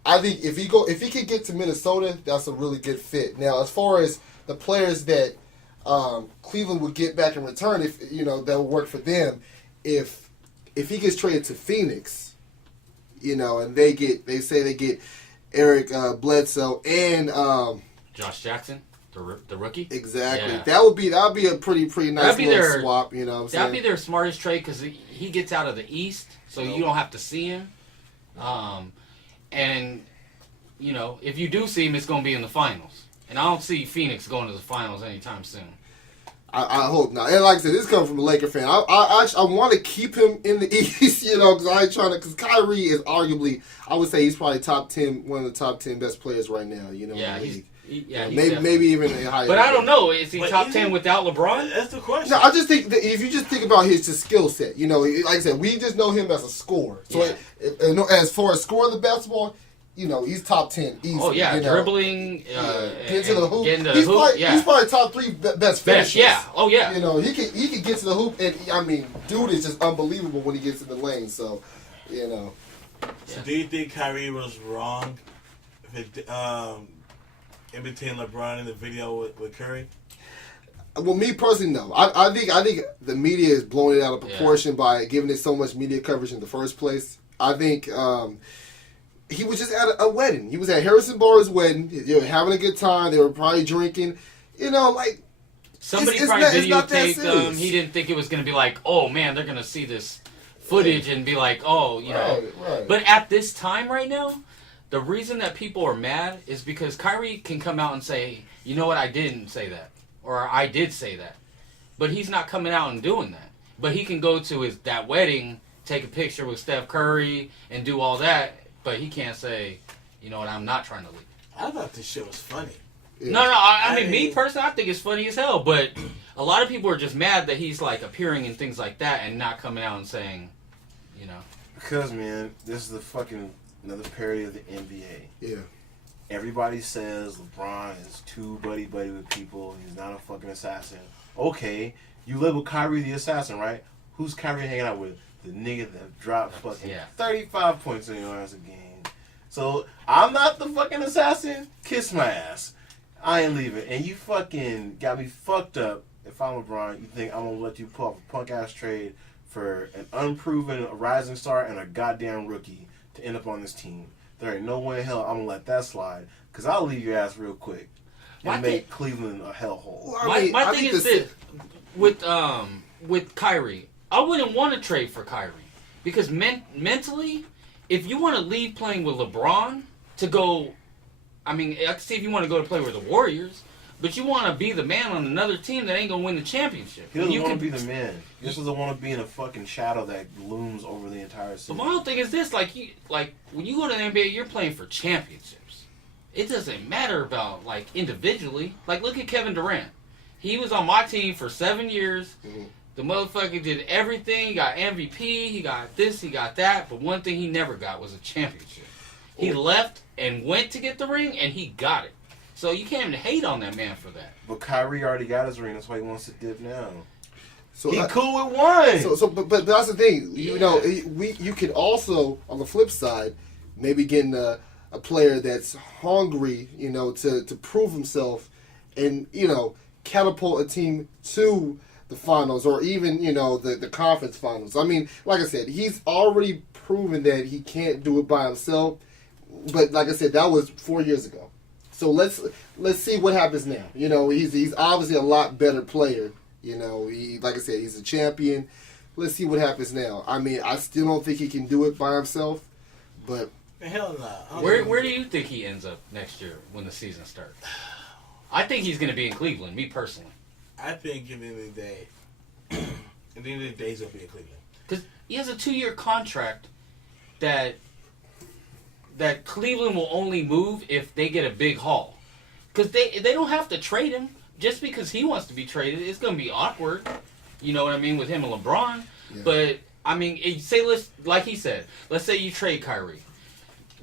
I think if he could get to Minnesota, that's a really good fit. Now, as far as the players that Cleveland would get back in return, if that would work for them. If he gets traded to Phoenix, and they say they get Eric Bledsoe and Josh Jackson, the rookie. Exactly. Yeah. That would be a pretty nice little swap. That'd be their smartest trade because he gets out of the East, so you don't have to see him. And if you do see him, it's going to be in the finals. And I don't see Phoenix going to the finals anytime soon. I hope not. And like I said, this comes from a Laker fan. I want to keep him in the East, because I ain't trying to. Because Kyrie is arguably, I would say he's probably one of the top 10 best players right now. In the league. Maybe even higher. But I don't know. Is he top 10 without LeBron? That's the question. No, I just think that if you just think about his skill set, like I said, we just know him as a scorer. So as far as scoring the basketball, he's top 10 easy. Oh, yeah, dribbling, get to the hoop. Getting to the He's hoop, he's probably top 3 best finishers. Yeah, oh, yeah. He can get to the hoop, and, dude is just unbelievable when he gets in the lane, so, So do you think Kyrie was wrong in between LeBron and the video with Curry? Well, me personally, no. I think the media is blowing it out of proportion by giving it so much media coverage in the first place. I think... he was just at a wedding. He was at Harrison Barnes' wedding. They were having a good time. They were probably drinking. Somebody probably videotaped him. He didn't think it was going to be like, oh, man, they're going to see this footage and be like, oh, Right. But at this time right now, the reason that people are mad is because Kyrie can come out and say, you know what, I didn't say that. Or I did say that. But he's not coming out and doing that. But he can go to that wedding, take a picture with Steph Curry, and do all that. But he can't say, you know what, I'm not trying to leave. I thought this shit was funny. Yeah. No, I mean, me personally, I think it's funny as hell. But a lot of people are just mad that he's like appearing in things like that and not coming out and saying, you know. Because, man, this is the fucking another parody of the NBA. Yeah. Everybody says LeBron is too buddy-buddy with people. He's not a fucking assassin. Okay, you label Kyrie the assassin, right? Who's Kyrie hanging out with? The nigga that dropped fucking 35 points in your ass a game. So, I'm not the fucking assassin? Kiss my ass. I ain't leaving. And you fucking got me fucked up. If I'm LeBron, you think I'm going to let you pull off a punk-ass trade for an unproven rising star and a goddamn rookie to end up on this team? There ain't no way in hell I'm going to let that slide. Because I'll leave your ass real quick and make Cleveland a hellhole. Well, My thing is this. With Kyrie, I wouldn't want to trade for Kyrie. Because mentally, if you want to leave playing with LeBron to go... I mean, I can see if you want to go to play with the Warriors, but you want to be the man on another team that ain't going to win the championship. He doesn't want to be the man. He just doesn't want to be in a fucking shadow that looms over the entire season. But my whole thing is this, like when you go to the NBA, you're playing for championships. It doesn't matter about, like, individually. Like, look at Kevin Durant. He was on my team for 7 years. Mm-hmm. The motherfucker did everything. He got MVP. He got this. He got that. But one thing he never got was a championship. He left and went to get the ring, and he got it. So you can't even hate on that man for that. But Kyrie already got his ring. That's why he wants to dip now. So he cool with one. But that's the thing. You know, you could also, on the flip side, maybe getting a player that's hungry, you know, to prove himself and, you know, catapult a team to the finals or even, you know, the conference finals. I mean, like I said, he's already proven that he can't do it by himself. But like I said, that was 4 years ago. So let's see what happens now. You know, he's obviously a lot better player. You know, like I said, he's a champion. Let's see what happens now. I mean, I still don't think he can do it by himself, but hell no. Where do you think he ends up next year when the season starts? I think he's going to be in Cleveland. Me personally. I think at the end of the day, he's going to be in Cleveland because he has a 2-year contract that Cleveland will only move if they get a big haul. Because they don't have to trade him. Just because he wants to be traded, it's going to be awkward. You know what I mean? With him and LeBron. Yeah. But, I mean, like he said, let's say you trade Kyrie.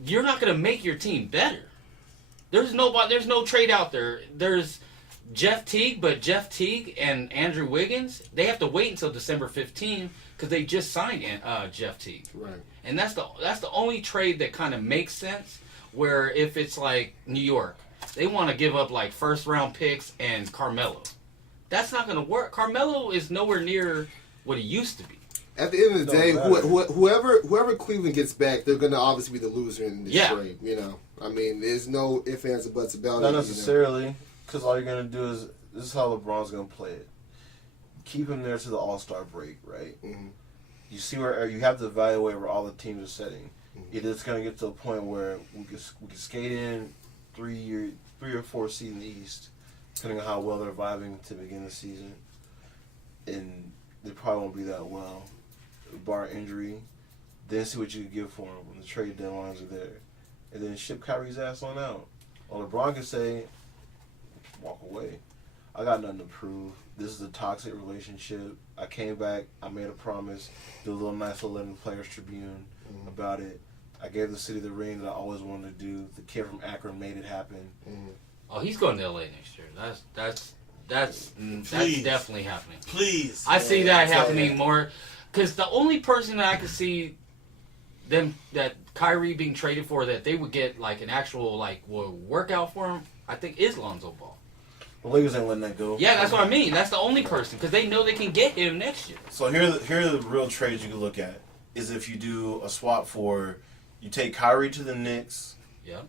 You're not going to make your team better. There's no trade out there. There's Jeff Teague, but Jeff Teague and Andrew Wiggins, they have to wait until December 15 because they just signed Jeff Teague. Right. And that's the only trade that kind of makes sense. Where if it's like New York, they want to give up like first-round picks and Carmelo. That's not going to work. Carmelo is nowhere near what he used to be. At the end of the day, whoever Cleveland gets back, they're going to obviously be the loser in this trade. You know, I mean, there's no ifs, ands, or buts about it. Not necessarily, because all you're going to do is this is how LeBron's going to play it. Keep him there to the All-Star break, right? Mm-hmm. You see where you have to evaluate where all the teams are setting. Mm-hmm. Either it's going to get to a point where we can skate in 3 or 4 seed in the East, depending on how well they're vibing to begin the season, and they probably won't be that well, bar injury. Then see what you can give for them when the trade deadlines are there, and then ship Kyrie's ass on out. Or LeBron can say, walk away. I got nothing to prove. This is a toxic relationship. I came back. I made a promise. Did a little nice little Letting Players Tribune about it. I gave the city the ring that I always wanted to do. The kid from Akron made it happen. Oh, he's going to LA next year. That's definitely happening. Please. I see that happening more. Because the only person that I could see that Kyrie being traded for that they would get like an actual workout for him, I think is Lonzo Ball. The Lakers ain't letting that go. Yeah, that's what I mean. That's the only person because they know they can get him next year. So here are the real trades you can look at. Is if you do a swap for, you take Kyrie to the Knicks. Yep.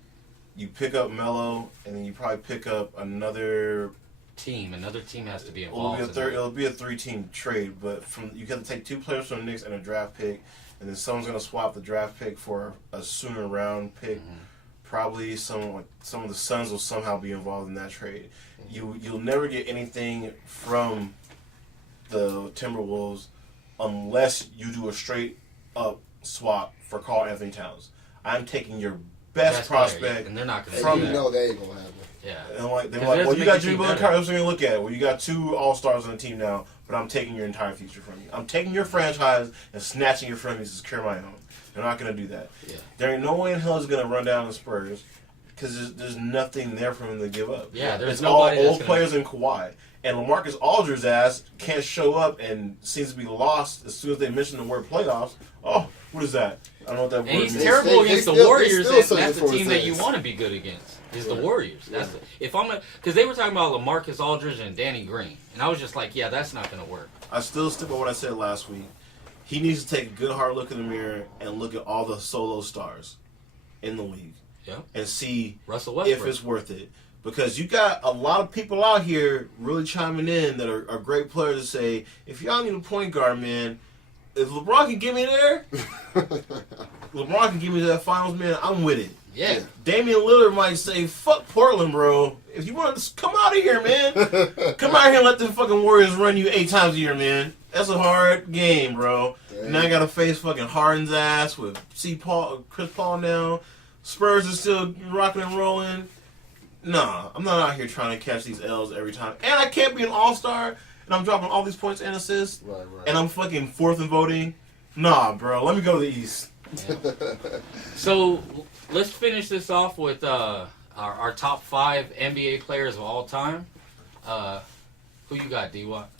You pick up Melo, and then you probably pick up another team. Another team has to be involved. It'll be a 3-team trade, but you can take 2 players from the Knicks and a draft pick, and then someone's gonna swap the draft pick for a sooner round pick. Mm-hmm. Probably some of the Suns will somehow be involved in that trade. Mm-hmm. You'll never get anything from the Timberwolves unless you do a straight up swap for Karl Anthony Towns. I'm taking your best player, prospect. and they're not going to From do you that. know that ain't gonna happen. Yeah. And like, they're 'Cause like, it well, doesn't you make got you Jimmy think Butler, better. Kyrie. That's what we're gonna look at. Well, you got 2 All-Stars on the team now, but I'm taking your entire future from you. I'm taking your franchise and snatching your from you to secure my own. They're not gonna do that. Yeah. There ain't no way in hell is gonna run down the Spurs because there's nothing there for him to give up. Yeah, there's it's all nobody that's old gonna- players in Kawhi. And LaMarcus Aldridge's ass can't show up and seems to be lost as soon as they mention the word playoffs. Oh, what is that? I don't know what that And word he's means. terrible They against still- the they Warriors, still and searching that's for the his team that you ass. want to be good against. Is the Right. Warriors. That's Right. if I'm because they were talking about LaMarcus Aldridge and Danny Green, and I was just like, yeah, that's not going to work. I still stick with what I said last week. He needs to take a good hard look in the mirror and look at all the solo stars in the league. Yeah. And see Russell Westbrook. if it's worth it. Because you got a lot of people out here really chiming in that are great players to say, if y'all need a point guard, man, if LeBron can get me there, LeBron can give me that finals, man, I'm with it. Yeah. Damian Lillard might say, fuck Portland, bro. If you want to come out of here, man. Come out here and let the fucking Warriors run you 8 times a year, man. That's a hard game, bro. Damn. And now I got to face fucking Harden's ass with Chris Paul now. Spurs are still rocking and rolling. Nah, I'm not out here trying to catch these L's every time. And I can't be an all-star, and I'm dropping all these points and assists, Right. and I'm fucking 4th in voting. Nah, bro. Let me go to the East. So let's finish this off with our top 5 NBA players of all time. Who you got, D-Watt?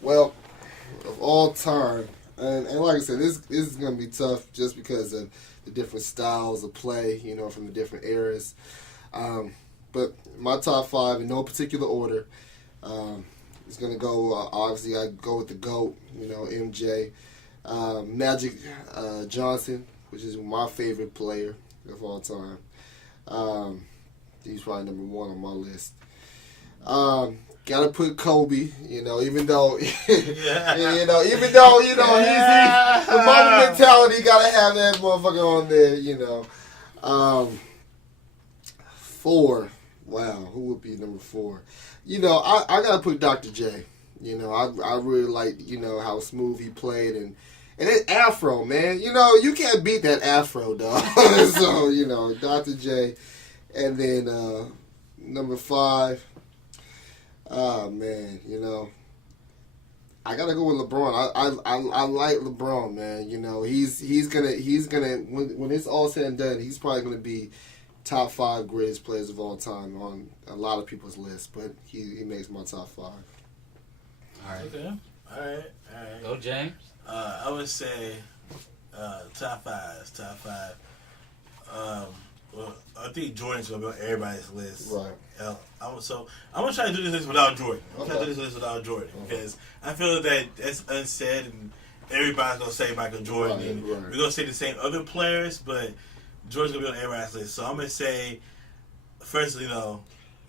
Well, of all time, and like I said, this is going to be tough just because of the different styles of play, you know, from the different eras. But my top 5 in no particular order is going to go, obviously, I go with the GOAT, you know, MJ. Magic Johnson, which is my favorite player of all time. He's probably number 1 on my list. Gotta put Kobe, you know, even though, he's the moment mentality, gotta have that motherfucker on there, you know. 4, wow, who would be number 4? You know, I gotta put Dr. J. You know, I really like, you know, how smooth he played and that afro, man. You know, you can't beat that afro, dog. So, you know, Dr. J. And then number 5. Oh man, you know, I gotta go with LeBron. I like LeBron, man. You know, he's gonna when it's all said and done, he's probably gonna be top 5 greatest players of all time on a lot of people's list. But he makes my top 5. All right. Okay. All right. Go, James. I would say top 5. Well, I think Jordan's gonna be on everybody's list. Right. I'm gonna try to do this list without Jordan. I'm Okay. trying to do this list without Jordan because I feel that that's unsaid and everybody's gonna say Michael Jordan. Right, and right. we're gonna say the same other players, but Jordan's gonna be on everybody's list. So I'm gonna say, first, you know,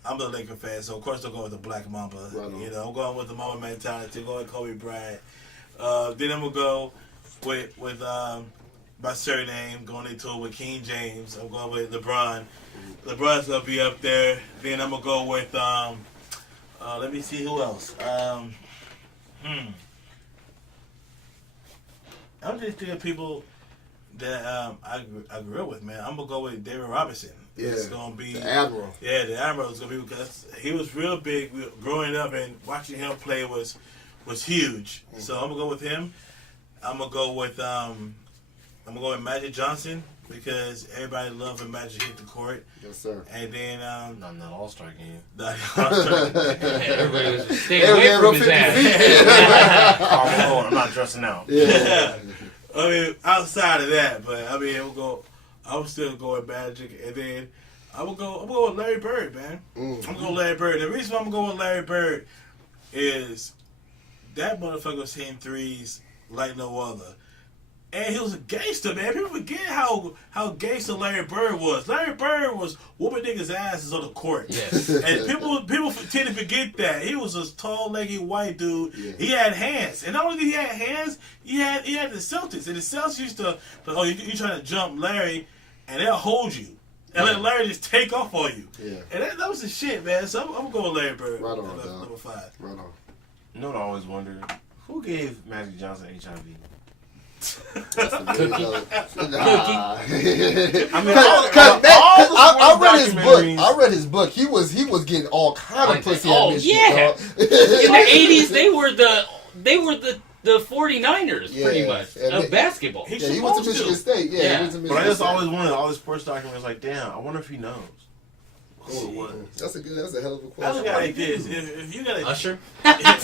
I'm a Laker fan, so of course I'm going with the Black Mamba. Right on. You know, I'm going with the Mamba mentality. I'm going with Kobe Bryant. Then I'm gonna go with my surname, going into it with King James. I'm going with LeBron. LeBron's gonna be up there. Then I'm gonna go with let me see who else. I'm just thinking of people that I grew up with, man. I'm gonna go with David Robinson. Yeah, It's gonna be the Admiral. Yeah, the Admiral is gonna be because he was real big growing up, and watching him play was huge. So I'm gonna go with him. I'm gonna go with Magic Johnson because everybody loved when Magic hit the court. Yes, sir. And then Not in that All-Star game. Everybody was staying away from his ass. Oh, I'm not dressing out. Yeah. I mean, outside of that, but I mean, I'm still going Magic, and then I'm gonna go with Larry Bird, man. I'm gonna go with Larry Bird. The reason why I'm gonna go with Larry Bird is that motherfucker was hitting threes like no other. And he was a gangster, man. People forget how gangster Larry Bird was. Larry Bird was whooping niggas' asses on the court. Yes. And people tend to forget that. He was a tall, leggy white dude. Yeah. He had hands. And not only did he have hands, he had the Celtics. And the Celtics used to, you trying to jump Larry, and they'll hold you. And let Larry just take off on you. Yeah. And that was the shit, man. So I'm going to go with Larry Bird. Right on, dog. Number 5. Right on. You know what I always wondered? Who gave Magic Johnson HIV? That's the Cookie. Nah. I mean, I read his book. documentaries- I read his book. He was getting all kind of pussy. Oh, at Michigan, yeah. dog. In the 80s, they were the 49ers, Yeah. pretty much, And of basketball. He- Yeah, he went to Supposed to. Michigan State. Yeah, Yeah. he went to Michigan But I just State. always wanted all these sports documentaries. Like, damn, I wonder if he knows. Who it was. That's a hell of a I look question. at it like this: if you got a Usher? if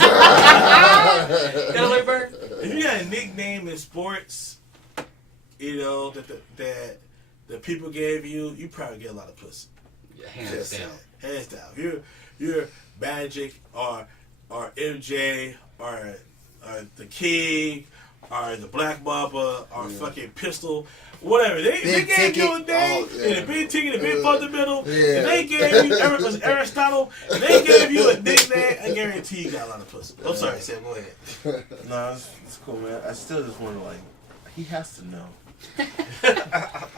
Got a Larry Bird? you got a nickname in sports, you know that the people gave you, you probably get a lot of pussy. Hands Just down. saying. Hands down. If you're Magic or MJ or the King or the Black Mamba or fucking Pistol, whatever. They gave you a name and a big ticket, a big fundamental. Yeah. And they gave you Aristotle. And they gave you a nickname. I guarantee you got a lot of pussy. I'm sorry, Sam. Go ahead. No, it's cool, man. I still just wonder, like, he has to know.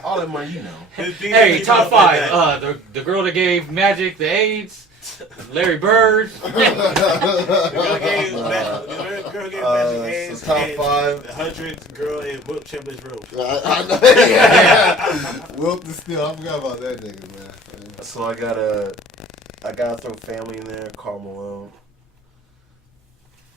All that money, you know. Hey, top five. The girl that gave Magic the AIDS, Larry Bird. The girl gave Magic Hands. so top five. The 100th girl in Wilt Chamberlain's room. I know. Yeah. Wilt is still. I forgot about that nigga, man. So I gotta throw family in there. Karl Malone.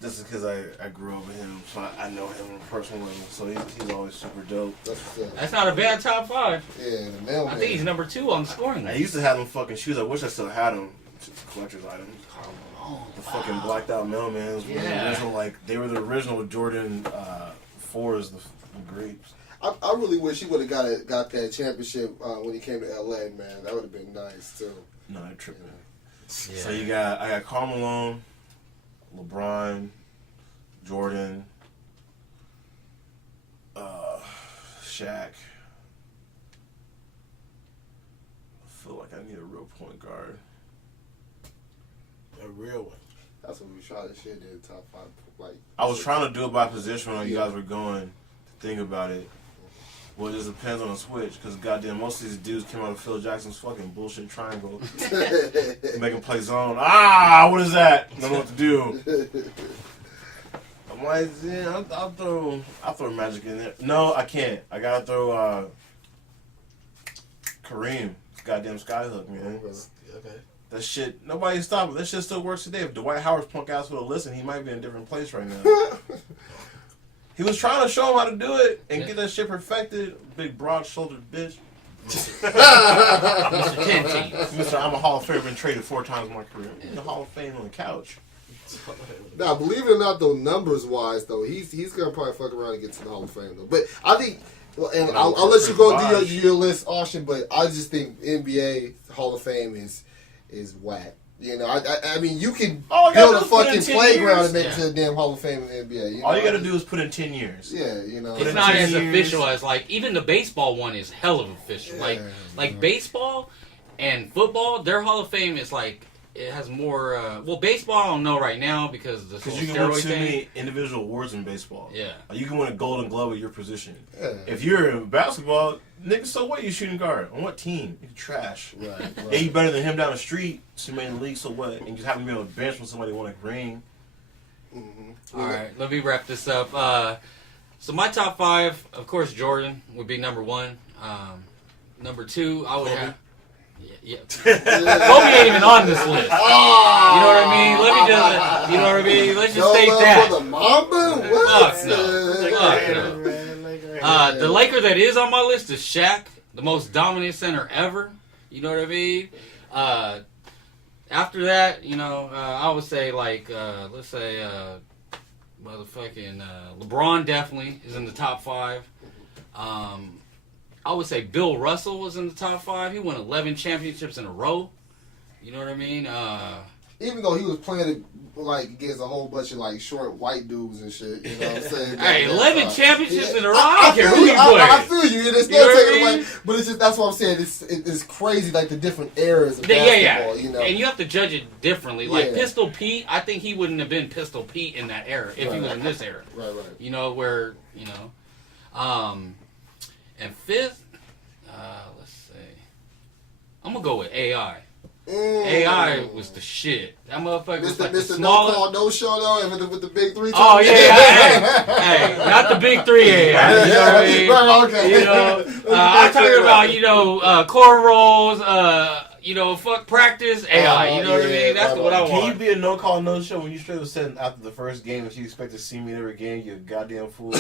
Just because I grew up with him, so I know him on a personal level. So he's always super dope. That's what's up. That's not a bad top five. Yeah, the mailman. I think he's number 2 on the scoring I list. used to have them fucking shoes. I wish I still had them. Collector's items. The fucking blacked out mailmans. Were the original, like they were the original Jordan 4s, the grapes. I really wish he would have got that championship when he came to LA, man. That would have been nice too. No, they're tripping. Yeah. So I got Karl Malone, LeBron, Jordan, Shaq. I feel like I need a real point guard. A real one. That's what we tried to shit in the top five. Like I was trying to do it by position when you guys were going to think about it. Well, it just depends on the switch, because goddamn, most of these dudes came out of Phil Jackson's fucking bullshit triangle. Make him play zone. What is that? Don't know what to do. I'm like, yeah, I'll throw Magic in there. No, I can't. I gotta throw Kareem. Goddamn skyhook, man. Okay. That shit, nobody stop it. That shit still works today. If Dwight Howard's punk ass would have listened, he might be in a different place right now. He was trying to show him how to do it and get that shit perfected. Big broad-shouldered bitch. Mr. 10 team. Mr. I'm a Hall of Famer, been traded 4 times in my career. In the Hall of Fame on the couch. Now, believe it or not, though, numbers wise, though, he's gonna probably fuck around and get to the Hall of Fame, though. But I think, well, and I'll let you go do your list, Austin. But I just think NBA Hall of Fame is whack. You know, I mean, you can build a fucking playground and make it to the damn Hall of Fame in the NBA. You know? All you gotta do is put in 10 years. Yeah, you know. It's not as official as, like, even the baseball one is hell of official. Yeah. Like baseball and football, their Hall of Fame is like, it has more, well, baseball I don't know right now because the Because whole you can win steroid too thing. many individual awards in baseball. Yeah. You can win a Golden Glove at your position. Yeah. If you're in basketball, nigga, so what? You shooting guard on what team? You trash. Right. Yeah, you better than him down the street. So made in the league. So what? And just happen to be on the bench when somebody won a ring. Mm-hmm. All right, let me wrap this up. So my top 5, of course, Jordan would be number 1. Number 2, I would have. Yeah. Kobe ain't even on this list. You know what I mean? Let me just, you know what I mean? Let's just state that. For the Mamba? What? Fuck no. The Laker that is on my list is Shaq, the most dominant center ever. You know what I mean? After that, you know, I would say like, let's say, motherfucking LeBron definitely is in the top 5. I would say Bill Russell was in the top 5. He won 11 championships in a row. You know what I mean? Even though he was playing like against a whole bunch of like short white dudes and shit, you know what I'm saying? Hey, 11 championships in a row. I I don't care feel who you. you play. I feel you. And it's You know still what I taking mean? away, but it's just that's what I'm saying. It's crazy like the different eras of Yeah. basketball. You know, And you have to judge it differently. Like Yeah. Pistol Pete, I think he wouldn't have been Pistol Pete in that era if he was in this era. right. You know, where, you know. And 5th, let's see. I'm going to go with AI. AI was the shit. That motherfucker was like the Mr. No smaller. Call No Show though, with the big three. Oh yeah, hey, not the big three AI. You know what I mean? Right, okay. You know, I'm talking about cornrows. Fuck practice AI. You know what I mean? That's what I Can you want. be a no call no show when you straight up said after the first game if you expect to see me in every game, you goddamn fool?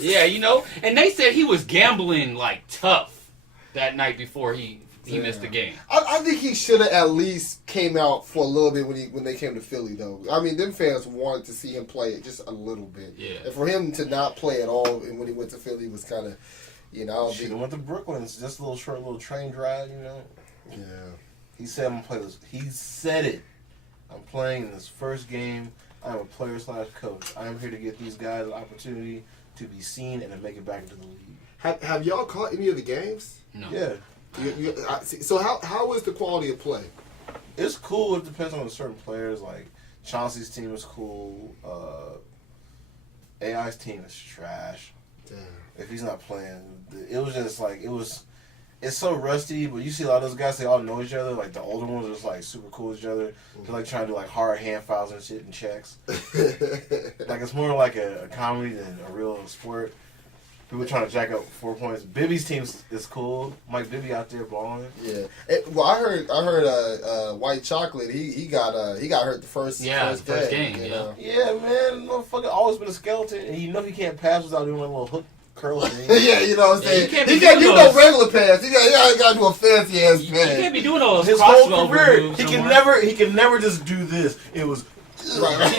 Yeah, and they said he was gambling like tough that night before he missed the game. I think he should have at least came out for a little bit when they came to Philly, though. I mean, them fans wanted to see him play just a little bit. Yeah. And for him to not play at all and when he went to Philly was kind of, Should have went to Brooklyn. It's just a little short little train drive, Yeah. He said I'm gonna play this. He said it. I'm playing this first game. I'm a player / coach. I am here to get these guys an opportunity to be seen and to make it back into the league. Have y'all caught any of the games? No. Yeah. So how is the quality of play? It's cool. It depends on certain players. Like Chauncey's team is cool. AI's team is trash. Damn. If he's not playing, it was just like it's so rusty. But you see a lot of those guys, they all know each other. Like the older ones are just like super cool with each other. They're like trying to do like hard hand fouls and shit and checks. Like it's more like a comedy than a real sport. People trying to jack up 4 points. Bibby's team is cool. Mike Bibby out there balling. Yeah. Well, I heard White Chocolate. He got hurt the first game. You Yeah. know? Yeah, man, motherfucker always been a skeleton, and he can't pass without doing a little hook curl thing. Yeah, you know what I'm saying. Yeah, He can't do no regular pass. He got to do a fancy ass You pass. can't be doing all those His whole crossover career, moves he no can more. never just do this. It was Right.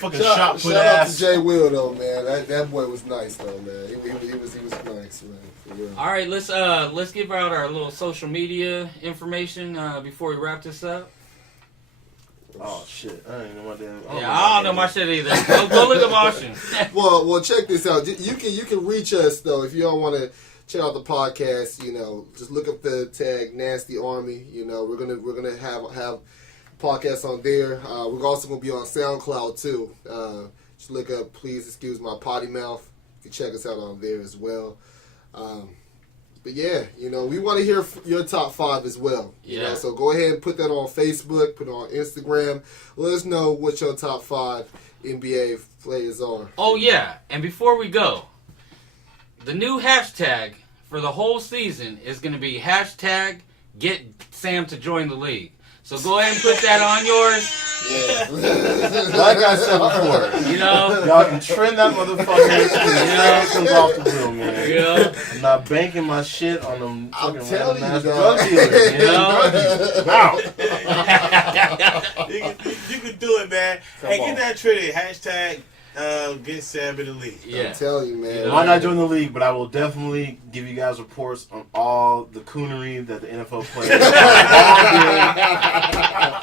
fucking Shout shot put out to ass. Jay Will though, man. That boy was nice though, man. He was nice, man. For real. All right, let's give out our little social media information before we wrap this up. Oh shit! I don't even know my damn. Yeah, I don't know my shit either. Go look at my options. Well, check this out. You can reach us though if you don't want to check out the podcast. Just look up the tag Nasty Army. We're gonna have podcasts on there. We're also gonna be on SoundCloud too. Just look up. Please excuse my potty mouth. You can check us out on there as well. But yeah, we want to hear your top 5 as well. Yeah. So go ahead and put that on Facebook, put it on Instagram. Let us know what your top 5 NBA players are. Oh yeah, and before we go, the new hashtag for the whole season is going to be hashtag Get Sam to join the league. So go ahead and put that on yours. Yeah. Like I said before, y'all can trend that motherfucker. It comes off the wheel, man. I'm not banking my shit on them fucking telling random you, ass dog. drug dealers. Wow. You can do it, man. Come Hey, on. get that treated. Hashtag get Sam in the league. Yeah. I'm telling you, man. I might not join the league, but I will definitely give you guys reports on all the coonery that the NFL players all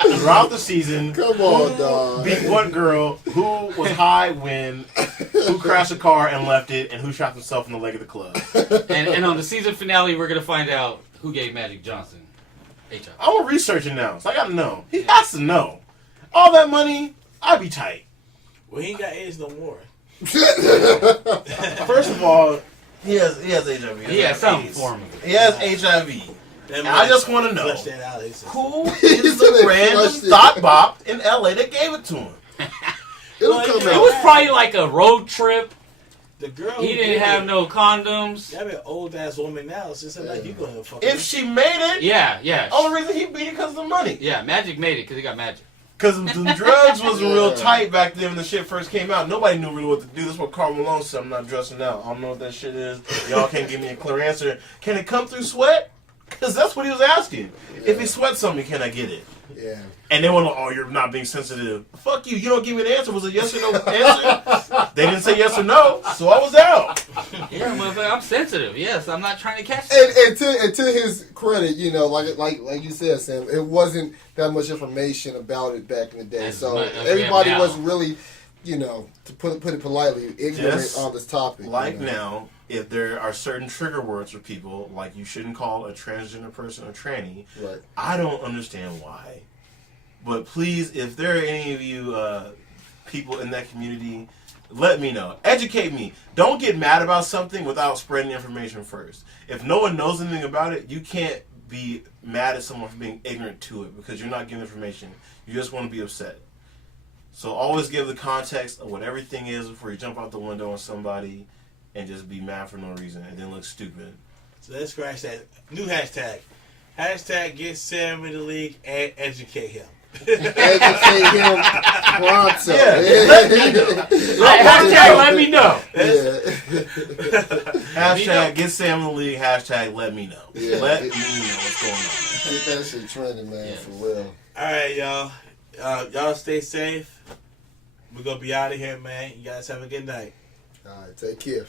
did throughout the season. Come on, Who dog. beat what girl? Who was high when? Who crashed a car and left it? And who shot himself in the leg of the club? And on the season finale, we're going to find out who gave Magic Johnson HIV. I want researching now, so I gotta know. He has to know. All that money, I'd be tight. Well, he ain't got AIDS no more. First of all, he has HIV. He has something for me. He has HIV. And I just want to know Flush that out. who He is said the they random flushed it. thought bop in LA that gave it to him. It'll Well, come you know, It out. was probably like a road trip. The girl He didn't have no condoms. That be an old ass woman now. So it's like you gonna fuck. If she made it, Yeah. only reason he beat it because of the money. Yeah, Magic made it because he got Magic. Because the drugs wasn't real Yeah. tight back then when the shit first came out. Nobody knew really what to do. That's what Karl Malone said. I'm not dressing out. I don't know what that shit is. Y'all can't give me a clear answer. Can it come through sweat? Because that's what he was asking. If he sweats something, can I get it? Yeah. And they went, oh, you're not being sensitive. Fuck you. You don't give me an answer. Was it yes or no answer? They didn't say yes or no, so I was out. Yeah, motherfucker, I'm sensitive. Yes, I'm not trying to catch And to his credit, like you said, Sam, it wasn't that much information about it back in the day. As So much as we everybody have now. was really, to put it politely, ignorant Just on this topic. Like now, if there are certain trigger words for people, like you shouldn't call a transgender person a tranny, Right. I don't understand why. But please, if there are any of you people in that community, let me know. Educate me. Don't get mad about something without spreading information first. If no one knows anything about it, you can't be mad at someone for being ignorant to it because you're not giving information. You just want to be upset. So always give the context of what everything is before you jump out the window on somebody and just be mad for no reason and then look stupid. So let's scratch that. New hashtag. Hashtag get Sam in the league and educate him. Educate him pronto. Hashtag let me know. Hashtag get Sam in the league. Hashtag let me know. Yeah. Let me know what's going on. Get that shit trending, man, for real. All right, y'all. Y'all stay safe. We're going to be out of here, man. You guys have a good night. All right, take care.